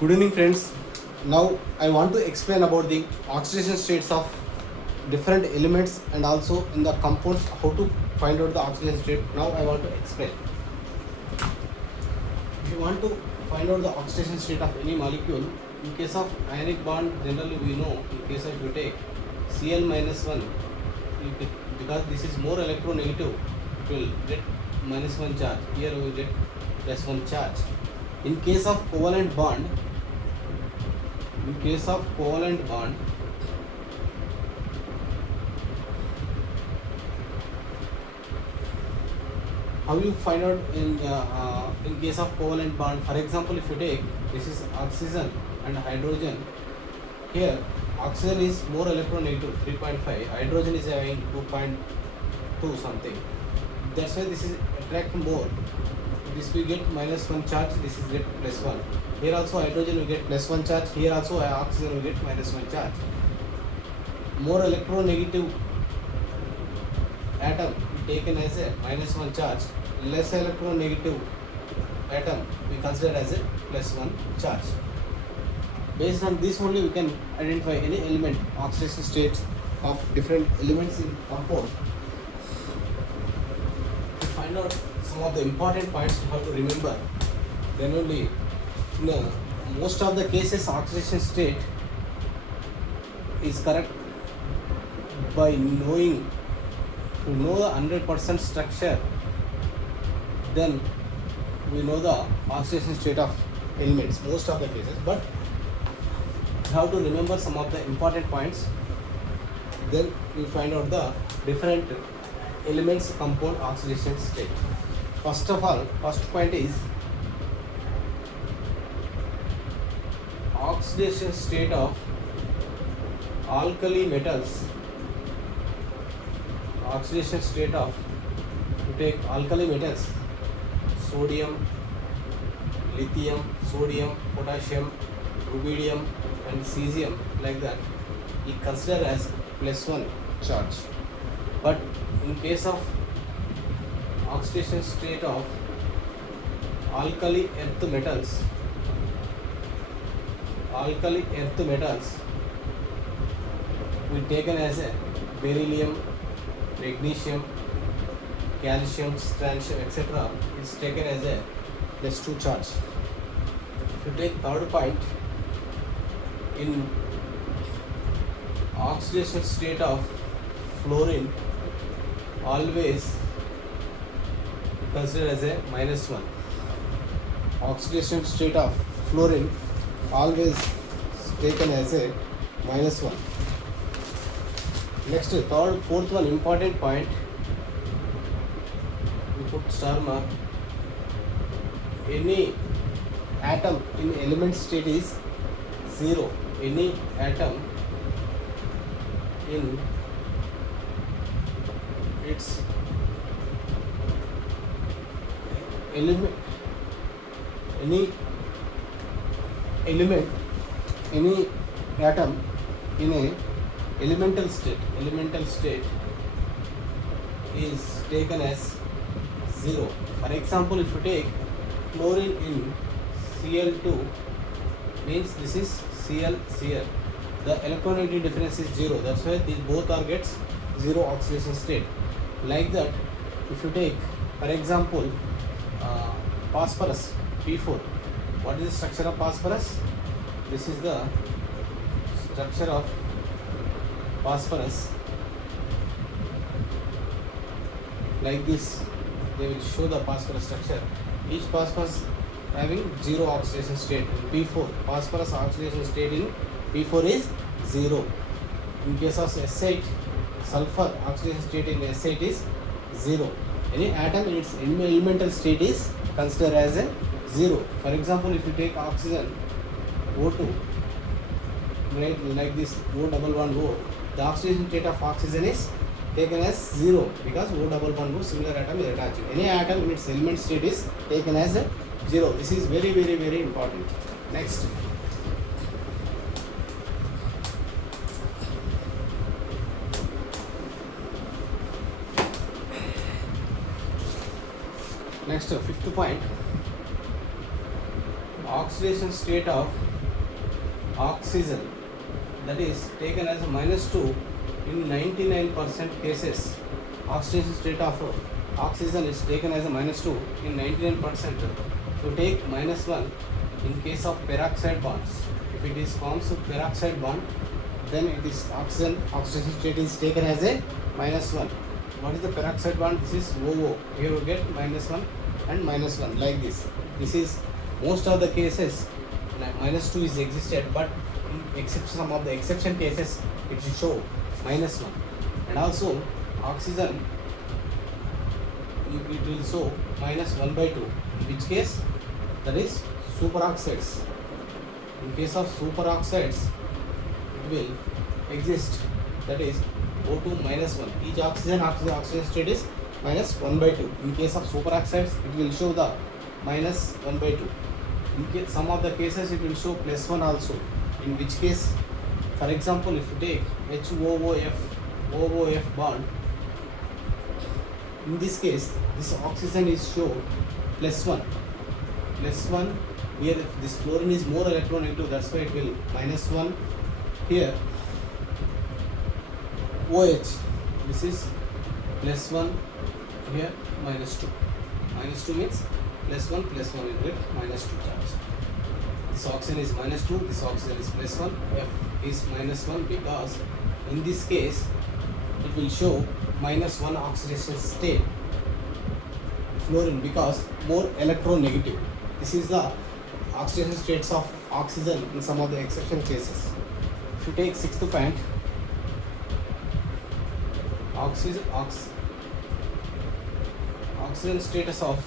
Good evening, friends. Now I want to explain about the oxidation states of different elements and also in the compounds how to find out the oxidation state. Now I want to explain. If you want to find out the oxidation state of any molecule, in case of ionic bond, generally we know in case of you take Cl minus 1, because this is more electronegative, it will get minus 1 charge. Here we will get plus 1 charge. In case of covalent bond, how you find out in case of covalent bond? For example, if you take this is oxygen and hydrogen, here oxygen is more electronegative 3.5, hydrogen is having 2.2 something. That's why this is attract more. This we get minus 1 charge, this is get plus 1. Here also hydrogen will get plus 1 charge, here also oxygen will get minus 1 charge. More electronegative atom taken as a minus 1 charge, less electronegative atom we consider as a plus 1 charge. Based on this only we can identify any element oxidation states of different elements in compound. To find out some of the important points you have to remember, then only in most of the cases oxidation state is correct by knowing. To know the 100% structure, then we know the oxidation state of elements most of the cases, but you have to remember some of the important points, then we find out the different elements compound oxidation state. First of all, first point is oxidation state of alkali metals. Oxidation state of, you take alkali metals, sodium, lithium, sodium, potassium, rubidium and cesium, like that, we consider as plus 1 charge. But in case of oxidation state of alkali earth metals, we taken as a beryllium, magnesium, calcium, strontium, etc. is taken as a plus 2 charge. If you take third point, in oxidation state of fluorine, always considered as a minus 1. Oxidation state of fluorine always taken as a minus 1. Next, third, fourth one important point, we put star mark. Any atom in element state is 0. Any atom in its element, any atom in a elemental state is taken as 0. For example, if you take chlorine in Cl2, means this is Cl. The electronegativity difference is 0. That's why these both are gets 0 oxidation state. Like that, if you take, for example, phosphorus P4. What is the structure of phosphorus? This is the structure of phosphorus. Like this, they will show the phosphorus structure. Each phosphorus having 0 oxidation state. In P4, phosphorus oxidation state in P4 is 0. In case of S8, sulfur oxidation state in S8 is 0. Any atom in its elemental state is considered as a 0. For example, if you take oxygen O2, right, like this O11O, the oxidation state of oxygen is taken as 0 because O11O similar atom is attached. Any atom in its element state is taken as a 0. This is very, very, very important. Next, fifth point, oxidation state of oxygen, that is taken as a -2 in 99% cases. Oxidation state of oxygen is taken as a -2 in 99%. To take -1 in case of peroxide bonds. If it is forms of peroxide bond, then it is oxidation state is taken as a -1. What is the peroxide bond? This is OO. Here we get -1 and -1 like this. This is most of the cases -2 is existed, but in some of the exception cases it will show -1. And also oxygen it will show -1/2. In which case, that is superoxides. In case of superoxides, it will exist, that is O2 -1. Each oxygen state is -1/2. In case of superoxides, it will show the -1/2. In case, some of the cases it will show +1 also. In which case, for example, if you take OOF bond, in this case, this oxygen is shown +1. Here this fluorine is more electronegative, that's why it will -1. Here OH, this is +1, here -2. -2 means +1 will get -2 charge. This oxygen is -2, this oxygen is +1, F is -1 because in this case it will show -1 oxidation state fluorine because more electronegative. This is the oxidation states of oxygen in some of the exception cases. If you take 6th point, oxygen status of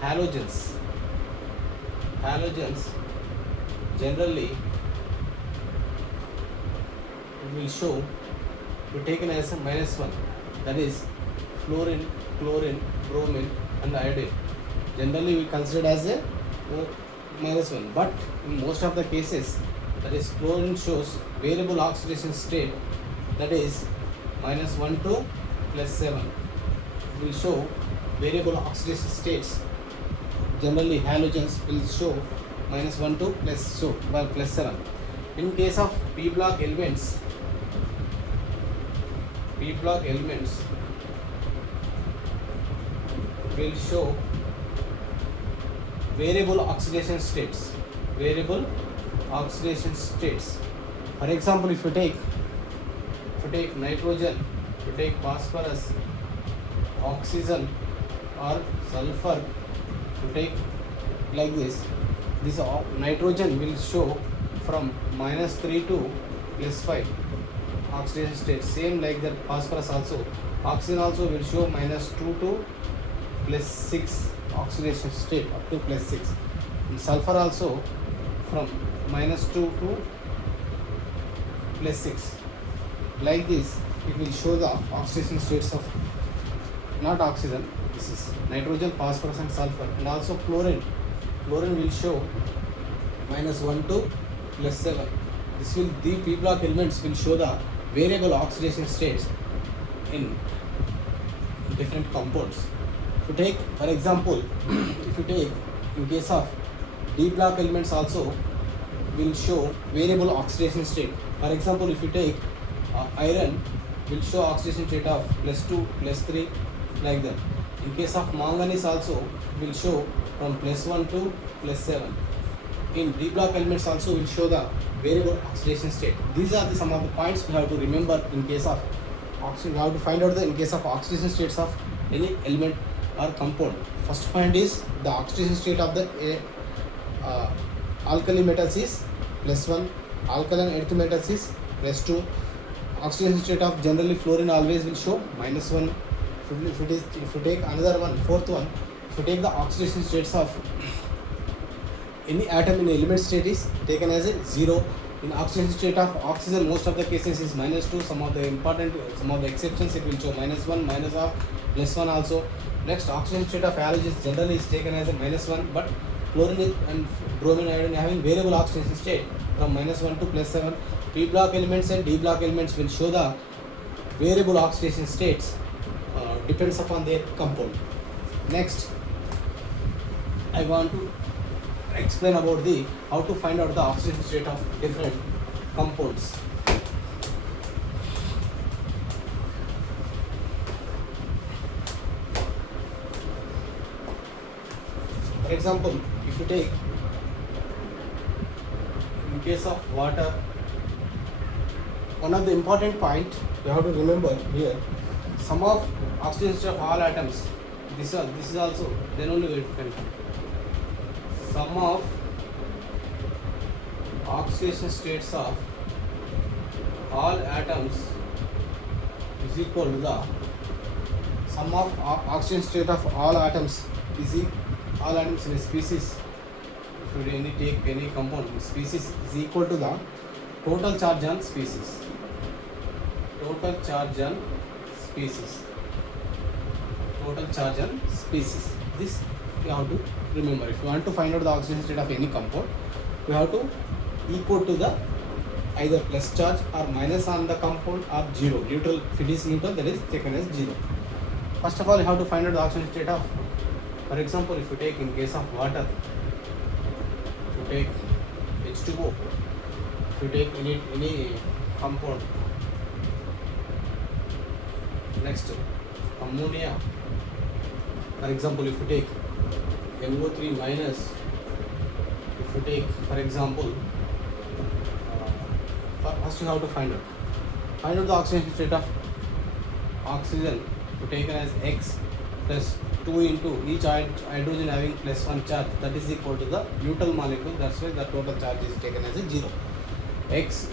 halogens. Halogens generally it will show to be taken as a -1, that is fluorine, chlorine, bromine and iodine. Generally we consider as a -1, but in most of the cases, that is chlorine shows variable oxidation state, that is -1 to +7. It will show variable oxidation states. Generally halogens will show -1 to +7. In case of p block elements will show variable oxidation states. For example, if you take nitrogen, if you take phosphorus, oxygen or sulfur, if you take like this nitrogen will show from -3 to +5 oxidation state. Same like that phosphorus also. Oxygen also will show -2 to +6 oxidation state up to +6. And sulfur also from -2 to +6. Like this, it will show the oxidation states of not oxygen. This is nitrogen, phosphorus and sulfur. And also chlorine will show -1 to +7. The p block elements will show the variable oxidation states in different compounds. To take, for example, if you take in case of D block elements also will show variable oxidation state. For example, if you take iron will show oxidation state of +2, +3 like that. In case of manganese also will show from +1 to +7. In D block elements also will show the variable oxidation state. These are some of the points we have to remember in case of oxidation. We have to find out in case of oxidation states of any element or compound. First point is the oxidation state of the alkali metals is +1, alkaline earth metals is +2. Oxidation state of generally fluorine always will show -1. If you take another one, fourth one, if you take the oxidation states of any atom in element state is taken as a 0. In oxidation state of oxygen, most of the cases is -2. Some of the exceptions it will show -1, +1 also. Next, oxidation state of halogens generally is taken as a -1, but chlorine and bromine, iodine having variable oxidation state from -1 to +7. P block elements and D block elements will show the variable oxidation states, depends upon their compound. Next, I want to explain about the how to find out the oxidation state of different compounds. For example, if you take in case of water, one of the important point you have to remember here, sum of oxidation state of all atoms. This is also then only we can sum of oxidation states of all atoms is equal to the sum of oxidation state of all atoms is all atoms in a species. If you take any compound in species is equal to the total charge on species. Total charge on species. Total charge on species. This you have to remember. If you want to find out the oxidation state of any compound, you have to equal to the either plus charge or minus on the compound or zero. Neutral. If it is neutral, that is taken as zero. First of all, you have to find out the oxidation state of. For example, if you take in case of water, you take H2O. If you take any compound. Next, ammonia. For example, if you take NO3 minus, if you take, for example, first you have to find out the oxidation state of oxygen to taken as X plus 2 into each hydrogen having plus 1 charge, that is equal to the neutral molecule. That's why the total charge is taken as a 0. X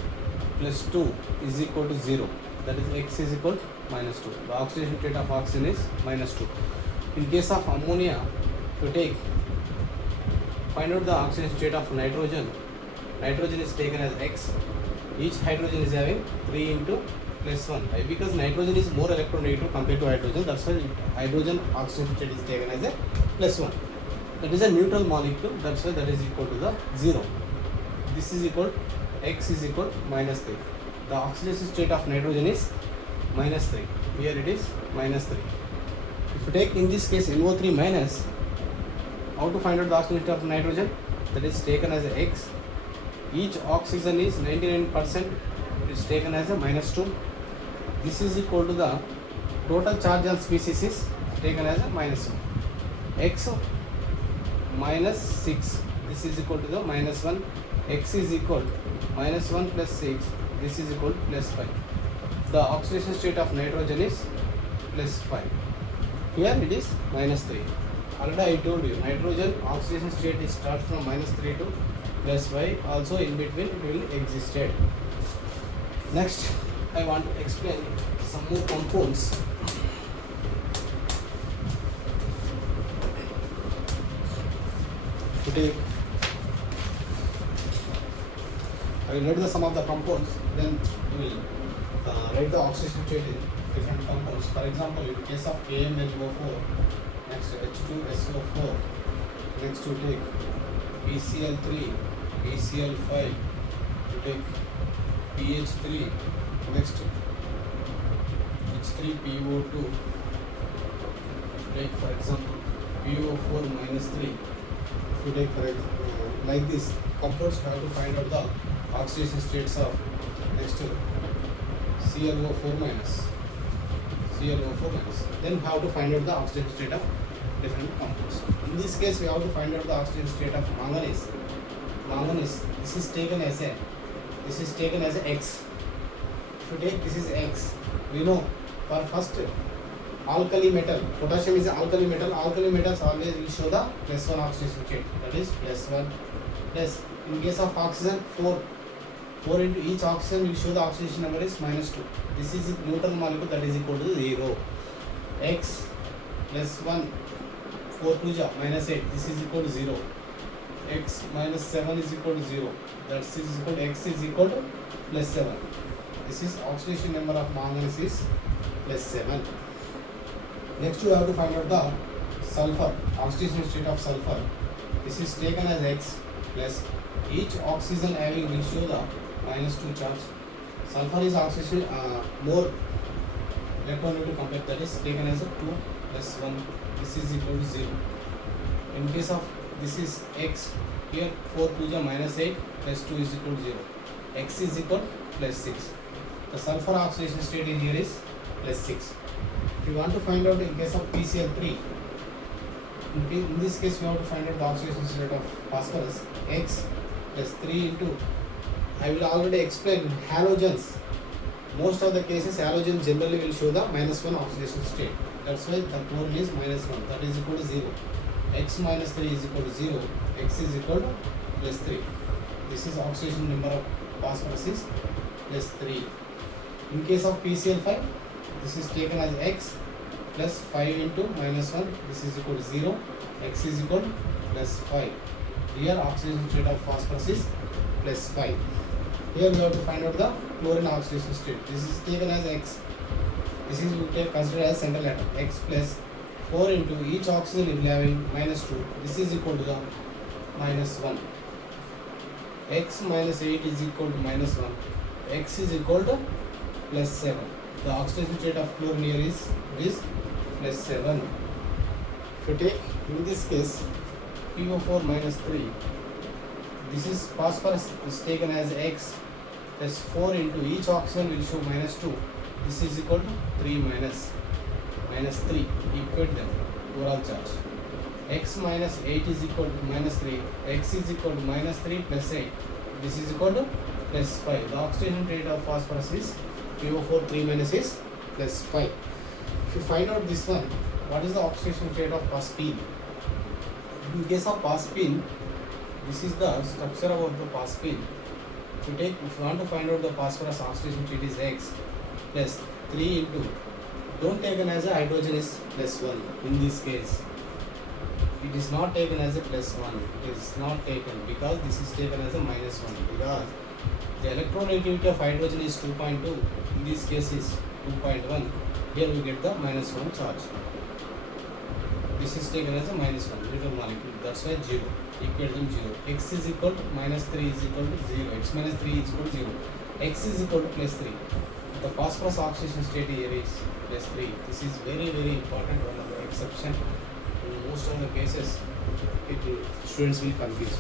plus 2 is equal to 0. That is X is equal to minus 2. The oxidation state of oxygen is minus 2. In case of ammonia, to find out the oxidation state of nitrogen. Nitrogen is taken as X. Each hydrogen is having 3 into plus 1. Why? Because nitrogen is more electronegative compared to hydrogen. That's why hydrogen oxidation state is taken as a plus 1. That is a neutral molecule. That's why that is equal to the 0. This is equal, X is equal to minus 3. The oxidation state of nitrogen is minus 3. Here it is minus 3. If you take in this case NO3 minus, how to find out the oxidation state of nitrogen? That is taken as a X. Each oxygen is 99%, is taken as a minus 2. This is equal to the total charge on species is taken as a minus 1. X minus 6. This is equal to the minus 1. X is equal to minus 1 plus 6. This is equal to plus 5. The oxidation state of nitrogen is plus 5. Here it is minus 3. Already I told you, nitrogen oxidation state is start from minus 3 to plus 5. Also in between it will existed. Next, I want to explain some more compounds. Today, I will write the sum of the compounds. Then we will write the oxidation state in different compounds. For example, in case of KMnO4, next H2SO4, next to take PCl3, PCl5, to take PH3, next H3PO2, take for example PO4 minus 3. If you take for example like this, compounds have to find out the oxidation states of next ClO4 minus. Then how to find out the oxidation state of different compounds. In this case, we have to find out the oxidation state of manganese. This is taken as a X. If you take this is X, we know for first alkali metal, potassium is an alkali metal. Alkali metals always will show the plus 1 oxidation state. That is plus 1 plus. In case of oxygen, 4 into each oxygen will show the oxidation number is minus 2. This is neutral molecule, that is equal to 0. X plus 1, 4 to minus 8. This is equal to 0. X minus 7 is equal to 0. That is equal to X is equal to plus 7. This is oxidation number of manganese is plus 7. Next you have to find out the sulfur, oxidation state of sulfur. This is taken as X plus each oxygen having will show the minus 2 charge. Sulfur is oxidation more electronegative compared, that is taken as a 2 plus 1. This is equal to 0. In case of this is X Here 4 2 is minus 8 plus 2 is equal to 0. X is equal plus 6. The sulfur oxidation state in here is plus 6. If you want to find out in case of PCl3, in this case we have to find out the oxidation state of phosphorus. X plus 3 into, I will already explain halogens. Most of the cases halogen generally will show the minus 1 oxidation state. That's why the chlorine is minus 1, that is equal to 0. X minus 3 is equal to 0. X is equal to plus 3. This is oxidation number of phosphorus is plus 3. In case of PCl5, this is taken as X plus 5 into minus 1. This is equal to 0. X is equal to plus 5. Here oxidation state of phosphorus is plus 5. Here we have to find out the chlorine oxidation state. This is taken as X. This is we can consider as central atom. X plus 4 into each oxygen will be having minus 2. This is equal to the minus 1. X minus 8 is equal to minus 1. X is equal to plus 7. The oxidation state of chlorine here is plus 7. If you take in this case PO4 minus 3, this is phosphorus is taken as X plus 4 into each oxygen will show minus 2. This is equal to 3 minus 3. Equate them, overall charge. X minus 8 is equal to minus 3. X is equal to minus 3 plus 8. This is equal to plus 5. The oxidation rate of phosphorus is PO4 3 minus is plus 5. If you find out this one, what is the oxidation rate of phosphine? In case of phosphine, this is the structure of the phosphine. If you want to find out the phosphorus oxidation state is X plus 3 into, don't take as a hydrogen is plus 1 in this case. It is not taken as a plus 1. It is not taken because this is taken as a minus 1, because the electronegativity of hydrogen is 2.2. In this case is 2.1. Here we get the minus 1 charge. This is taken as a minus 1 little molecule. That's why 0. Equate them 0. X is equal to minus 3 is equal to 0. X minus 3 is equal to 0. X is equal to plus 3. The phosphorus oxidation state here is plus 3. This is very very important, one of the exception. In most of the cases, students will confuse.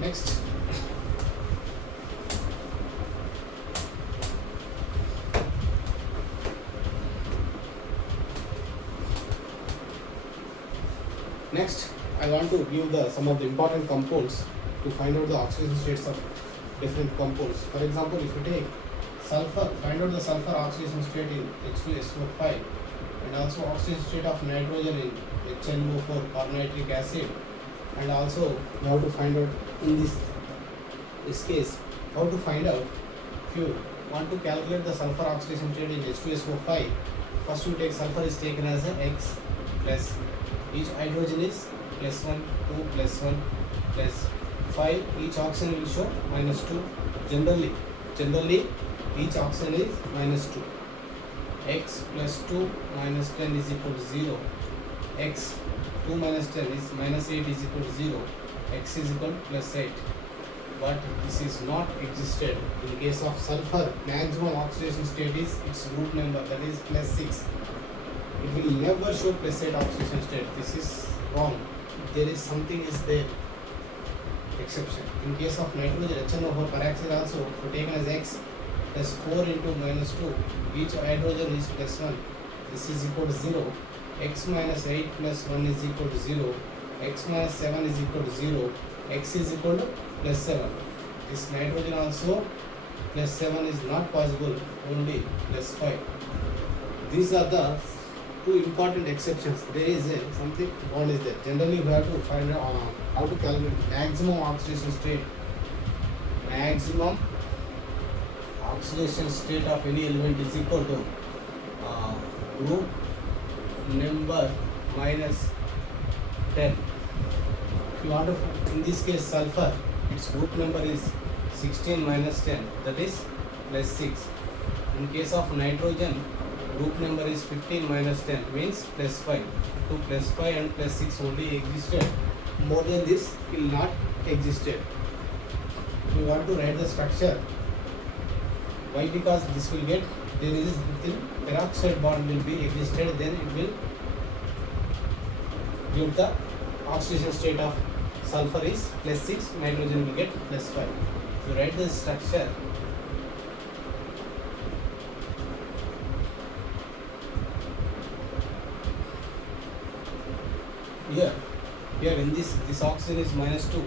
Next. Next, I want to give some of the important compounds to find out the oxidation states of different compounds. For example, if you take sulfur, find out the sulfur oxidation state in H2SO5, and also oxidation state of nitrogen in HNO4 or nitric acid, and also you have to find out in this case how to find out. If you want to calculate the sulfur oxidation state in H2SO5, first you take sulfur is taken as a X plus each hydrogen is plus 1, 2 plus 1 plus 5. Each oxygen will show minus 2. Generally each oxygen is minus 2. X plus 2 minus 10 is equal to 0. X 2 minus 10 is minus 8 is equal to 0. X is equal to plus 8. But this is not existed. In case of sulfur, maximum oxidation state is its group number, that is plus 6. It will never show plus 8 oxidation state. This is wrong. There is something is there. Exception. In case of nitrogen, HNO4 peroxide also, if taken as X plus 4 into minus 2, each hydrogen is plus 1. This is equal to 0. X minus 8 plus 1 is equal to 0. X minus 7 is equal to 0. X is equal to plus 7. This nitrogen also plus 7 is not possible, only plus 5. These are the two important exceptions. There is something bond is there. Generally we have to find out how to calculate maximum oxidation state. Maximum oxidation state of any element is equal to group number minus 10. If you want to, in this case sulfur, its group number is 16 minus 10, that is plus 6. In case of nitrogen, group number is 15 minus 10, means plus 5. 2 plus 5 and plus 6 only existed. More than this will not existed. If you want to write the structure, why? Because this will get, there is the peroxide bond will be existed, then it will give the oxidation state of sulfur is plus 6, nitrogen will get plus 5. If you write the structure, here in this oxygen is minus 2,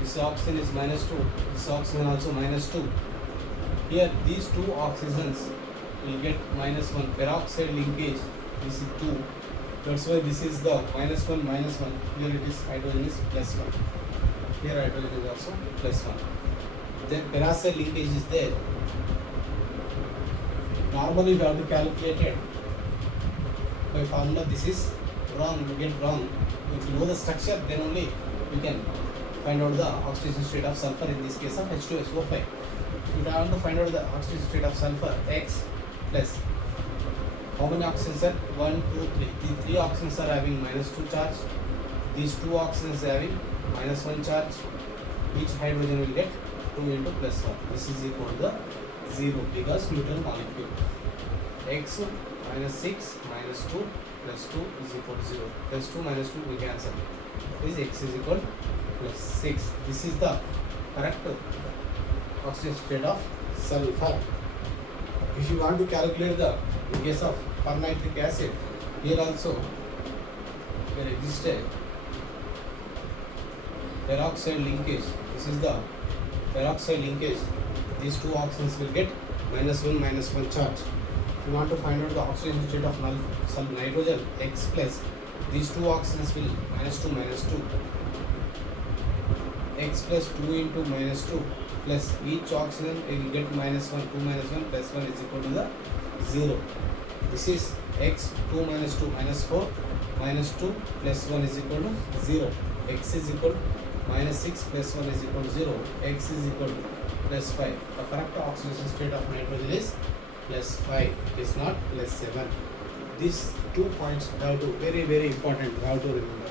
this oxygen is minus 2, this oxygen also minus 2. Here these two oxygens will get minus 1. Peroxide linkage, this is 2. That's why this is the minus 1, minus 1. Here it is, hydrogen is plus 1. Here hydrogen is also plus 1. Then peroxide linkage is there. Normally we have to calculate it by formula. This is wrong, you get wrong. If you know the structure, then only you can find out the oxidation state of sulfur, in this case of H2SO5. If you want to find out the oxidation state of sulfur, X plus, how many oxygens are? 1, 2, 3. The 3 oxygens are having minus 2 charge. These 2 oxygens are having minus 1 charge. Each hydrogen will get 2 into plus 1. This is equal to 0 because neutral molecule. X minus 6 minus 2 plus 2 is equal to 0. Plus 2 minus 2 we cancel. This X is equal to plus 6. This is the correct oxidation state of sulfur. If you want to calculate the, in case of pernitric acid, here also there exists a peroxide linkage. This is the peroxide linkage. These two oxygens will get minus 1, minus 1 charge. If you want to find out the oxidation state of nitrogen, X plus, these two oxygens will minus 2, minus 2. X plus 2 into minus 2 plus each oxygen will get minus 1, 2 minus 1 plus 1 is equal to the 0. This is X 2 minus 2 minus 4 minus 2 plus 1 is equal to 0. X is equal to minus 6 plus 1 is equal to 0. X is equal to plus 5. The correct oxidation state of nitrogen is plus 5. It is not plus 7. These 2 points you have to, very very important, you have to remember.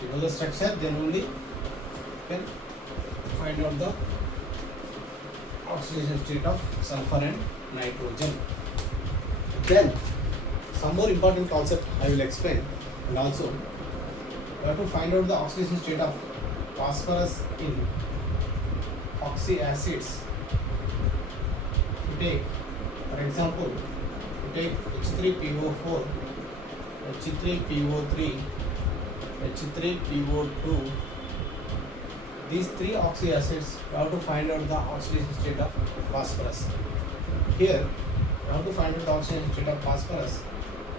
You know the structure, then only you can find out the oxidation state of sulfur and nitrogen. Then some more important concept I will explain, and also you have to find out the oxidation state of phosphorus in oxy acids. You take, for example, you take H3PO4, H3PO3, H3PO2. These 3 oxy acids, you have to find out the oxidation state of phosphorus. Here, you have to find out the oxidation state of phosphorus.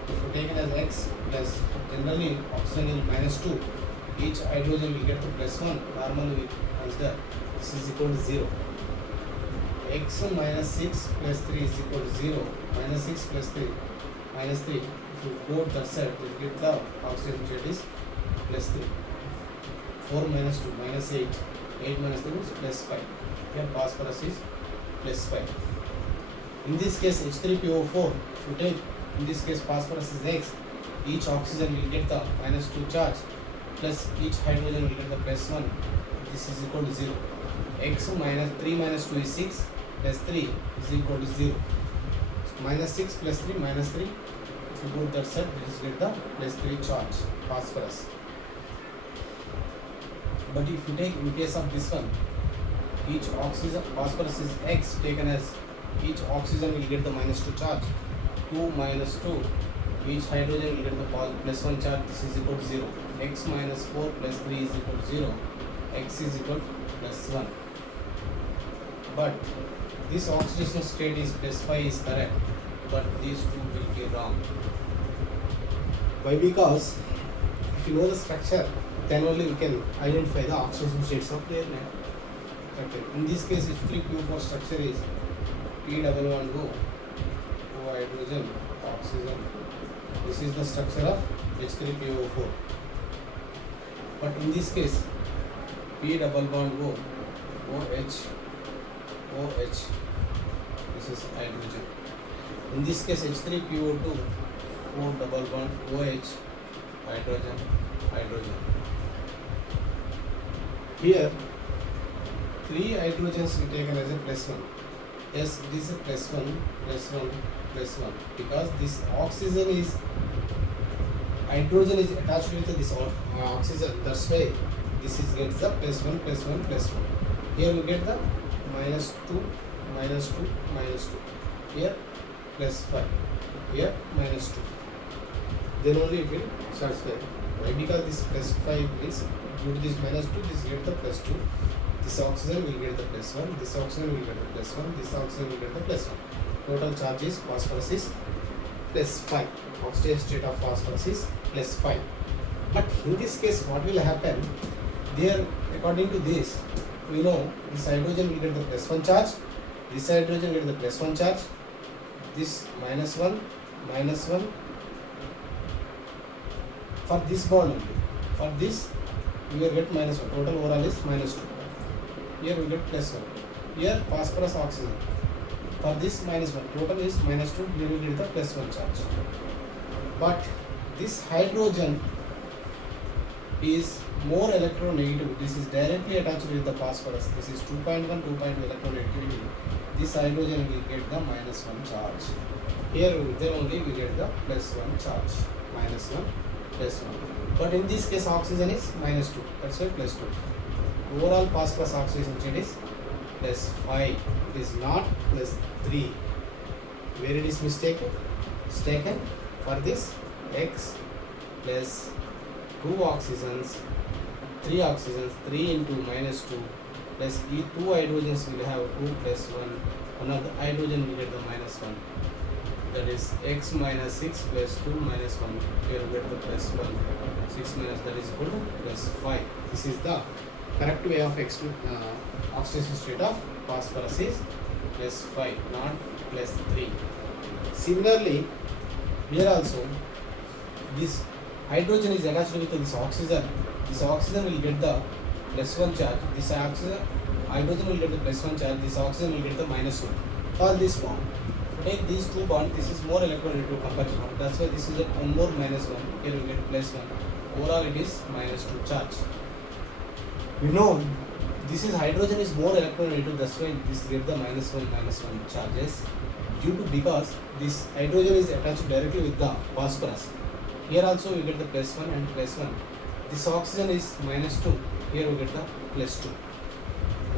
If you take it as X plus, generally oxygen is minus 2. Each hydrogen will get to plus 1. Normally we consider this is equal to 0. X minus 6 plus 3 is equal to 0. Minus 6 plus 3, minus 3. If you go that side, you get the oxidation state is plus 3. 4 minus 2, minus 8. 8 minus 3 is plus 5. Here phosphorus is plus 5. In this case H3PO4, if you take, in this case phosphorus is X, each oxygen will get the minus 2 charge, plus each hydrogen will get the plus 1. This is equal to 0. X minus 3 minus 2 is 6, plus 3 is equal to 0. So minus 6 plus 3, minus 3. If you go to that side, this will get the plus 3 charge, phosphorus. But if you take, in case of this one, each oxygen, phosphorus is X taken as, each oxygen will get the minus 2 charge. 2 minus 2, each hydrogen will get the plus 1 charge. This is equal to 0. X minus 4 plus 3 is equal to 0. X is equal to plus 1. But this oxidation state is plus 5 is correct, but these two will be wrong. Why? Because if you know the structure, then only we can identify the oxidation states of their structure. In this case, H3PO4 structure is P double bond O, O hydrogen, oxygen. This is the structure of H3PO4. But in this case, P double bond O, OH, OH. This is hydrogen. In this case, H3PO2, O double bond OH, hydrogen, hydrogen. Here, 3 hydrogens we taken as a plus 1. Yes, this is plus 1, plus 1, plus 1. Because this oxygen is, hydrogen is attached with this oxygen. That's why this is gets the plus 1 plus 1 plus 1. Here we get the minus 2 minus 2 minus 2. Here plus 5. Here minus 2. Then only it will satisfy. Why? Because this plus 5 is due to this minus 2, this get the plus 2. This oxygen will get the plus 1. This oxygen will get the plus 1. This oxygen will get the plus 1. Total charge is phosphorus is plus 5. Oxidation state of phosphorus is plus 5. But in this case, what will happen? There, according to this, we know this hydrogen will get the plus 1 charge. This hydrogen will get the plus 1 charge. This minus 1, minus 1. For this bond only. For this, we will get minus 1. Total overall is minus 2. Here we get plus 1. Here phosphorus oxygen. For this minus 1. Total is minus 2. Here we get the plus 1 charge. But this hydrogen is more electronegative. This is directly attached with the phosphorus. This is 2.1, 2.2 electronegativity. This hydrogen will get the minus 1 charge. Here then only we get the plus 1 charge. Minus 1, plus 1. But in this case oxygen is minus 2. That's why plus 2. Overall phosphorus oxidation state is plus 5. It is not plus 3. Where it is mistaken? It's taken for this X plus 2 oxygens, 3 oxygens, 3 into minus 2 plus E 2 hydrogens will have 2 plus 1. One of the hydrogen will get the minus 1. That is X minus 6 plus 2 minus 1. Here we get the plus 1. 6 minus that is equal to plus 5. This is the correct way of oxidation state of phosphorus is plus 5, not plus 3. Similarly, here also this hydrogen is attached with this oxygen. This oxygen will get the plus 1 charge. This hydrogen will get the plus 1 charge. This oxygen will get the minus 1. For this bond, take these two bonds. This is more electronegative compared to one. That's why this is a one more minus 1. Here we get plus 1. Overall it is minus 2 charge. We know this is hydrogen is more electronegative. That's why this gives the minus 1 charges. Because this hydrogen is attached directly with the phosphorus. Here also we get the plus 1 and plus 1. This oxygen is minus 2. Here we get the plus 2.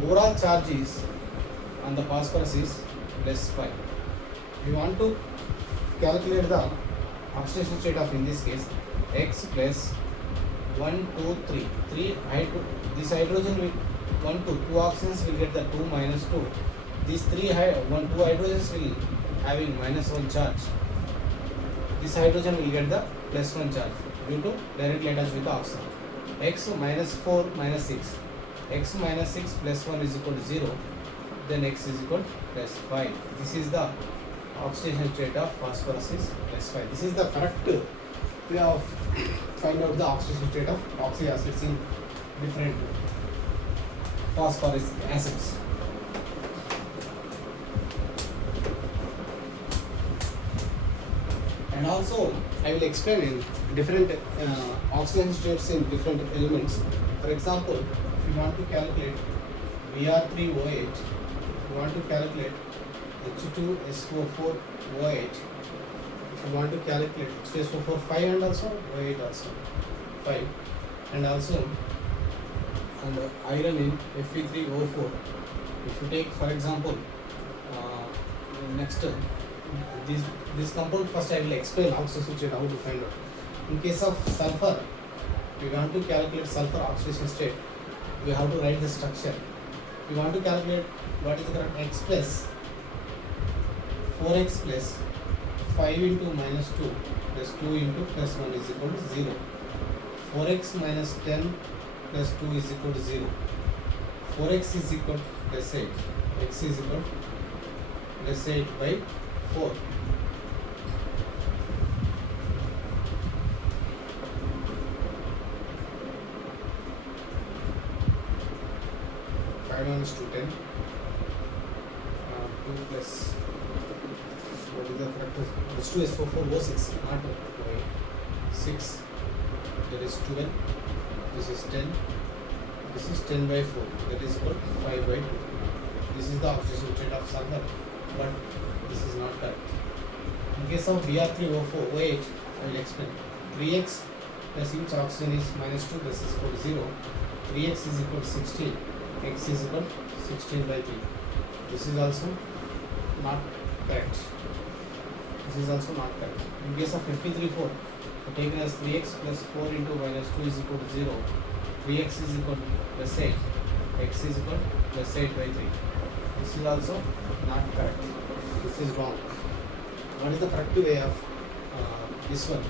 Overall charge is on the phosphorus is plus 5. We want to calculate the oxidation state of, in this case, X plus 1, 2, 3. This hydrogen will 1, 2 oxygens will get the 2 minus 2. These 2 hydrogens will having minus 1 charge. This hydrogen will get the plus 1 charge due to directly attached with the oxygen. X minus 4 minus 6. X minus 6 plus 1 is equal to 0. Then X is equal to plus 5. This is the oxidation state of phosphorus is plus 5. This is the correct way of find out the oxidation state of oxalic acids in different phosphorus acids. And also I will explain in different oxidation states in different elements. For example, if you want to calculate Br3OH, if you want to calculate H2SO4OH, if you want to calculate H2SO4 5 and also OH also 5, and also and iron in Fe3O4. If you take for example next this compound, first I will explain oxidation state, how to find out. In case of sulfur, we want to calculate sulfur oxidation state, we have to write the structure. We want to calculate what is the correct X plus 4x plus 5 into minus 2 plus 2 into plus 1 is equal to 0. 4x minus 10 plus 2 is equal to 0. 4x is equal to plus 8. X is equal to plus 8 by 4. Minus 2 10 2 plus what is the correct H2 is 4 O6 not 6, that is 12, this is 10, this is 10 by 4, that is equal to 5 by 2. This is the oxidation state of sulfur, but this is not correct. In case of Br3O4 OH, I will explain. 3x plus each oxygen is minus 2, this is equal to 0. 3x is equal to 16, x is equal to 16 by 3. This is also not correct. This is also not correct. In case of Fe34, taken as 3x plus 4 into minus 2 is equal to 0. 3x is equal to plus 8. X is equal to plus 8 by 3. This is also not correct. This is wrong. What is the correct way of this one?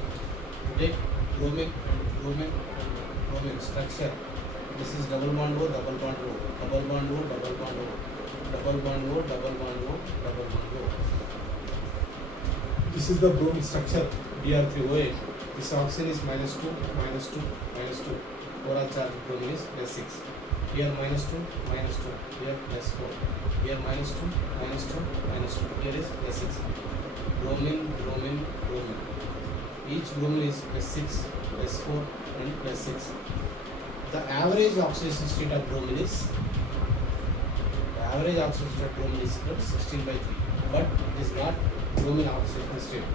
Take bromine and bromine structure. This is double bond O, double bond O, double bond O, double bond O, double bond O, double bond O, double bond O. This is the bromine structure Br3O8. This oxygen is minus 2, minus 2, minus 2. Overall charge of bromine is plus 6. Here minus 2, minus 2. Here plus 4. Here minus 2, minus 2, minus 2. Here is plus 6. Bromine, bromine, bromine. Each bromine is plus 6, plus 4 and plus 6. The average oxidation state of bromine is equal to 16 by 3. But it is not bromine oxidation state.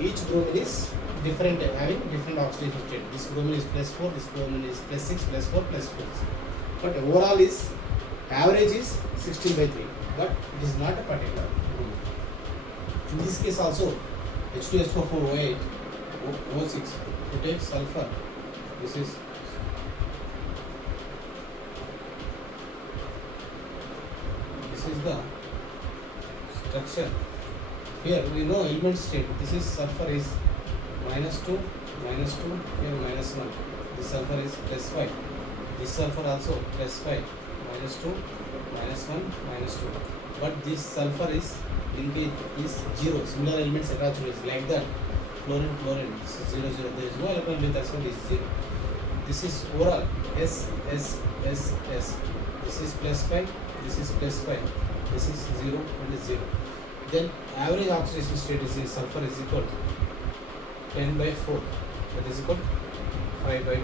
Each bromine is different, having different oxidation state. This bromine is plus 4, this bromine is plus 6, plus 4, plus 4. But overall is average is 16 by 3. But it is not a particular bromine. In this case also H2SO4 O6 to take sulfur. This is the structure. Here we know element state. This is sulfur is minus 2, minus 2, here minus 1. This sulfur is plus 5. This sulfur also plus 5, minus 2, minus 1, minus 2. But this sulfur is linkage is 0. Similar elements attached is like that. Chlorine, chlorine. This is 0, 0. There is no element with this one is 0. This is overall S, S, S, S. This is plus 5. This is plus 5. This is 0 and is 0. Then average oxidation state is sulfur is equal to 10 by 4. That is equal to 5 by 2.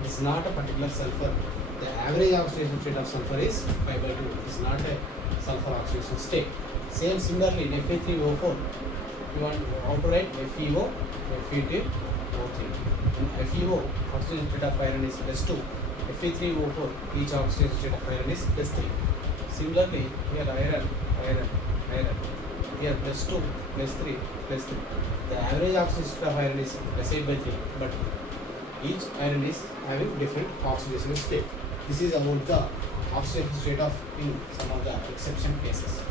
It is not a particular sulfur. The average oxidation state of sulfur is 5 by 2. It is not a sulfur oxidation state. Same similarly in Fe3O4. You want how to write FeO, Fe2O3. In FeO, oxidation state of iron is plus 2. Fe3O4, each oxidation state of iron is plus 3. Similarly, here iron. Here plus 2, plus 3, plus 3. The average oxidation state of iron is plus 8 by 3. But each iron is having different oxidation state. This is about the oxidation state of in some of the exception cases.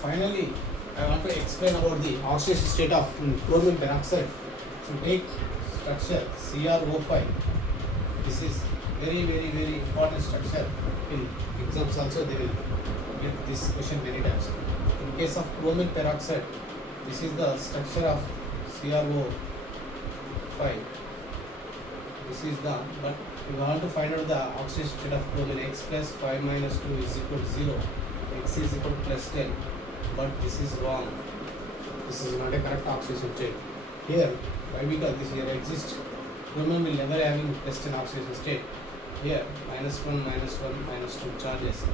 Finally, I want to explain about the oxidation state of chromium peroxide. To take structure CrO5. This is very important structure. In exams also they will get this question many times. In case of chromium peroxide, this is the structure of CrO5. This is the, but if you want to find out the oxidation state of chromium, x plus 5 minus 2 is equal to 0, x is equal to plus 10, but this is wrong. This is not a correct oxidation state. Here, why? Because this here exists. Chromium will never having plus 10 oxidation state. Here, minus 1, minus 1, minus 2 charges.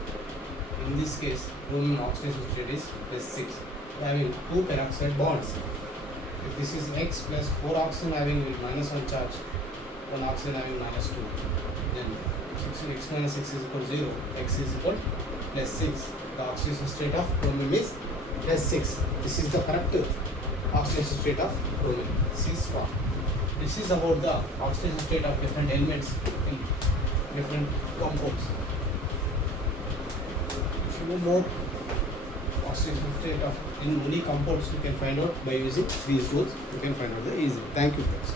In this case, chromium oxidation state is plus 6, having 2 peroxide bonds. If this is x plus 4 oxygen having minus 1 charge, 1 oxygen having minus 2, then x minus 6 is equal to 0, x is equal to plus 6. The oxidation state of chromium is plus 6. This is the correct oxidation state of chromium. This is wrong. This is about the oxidation state of different elements in different compounds. If you know more oxidation state of in many compounds, you can find out by using these rules. You can find out the easy. Thank you, friends.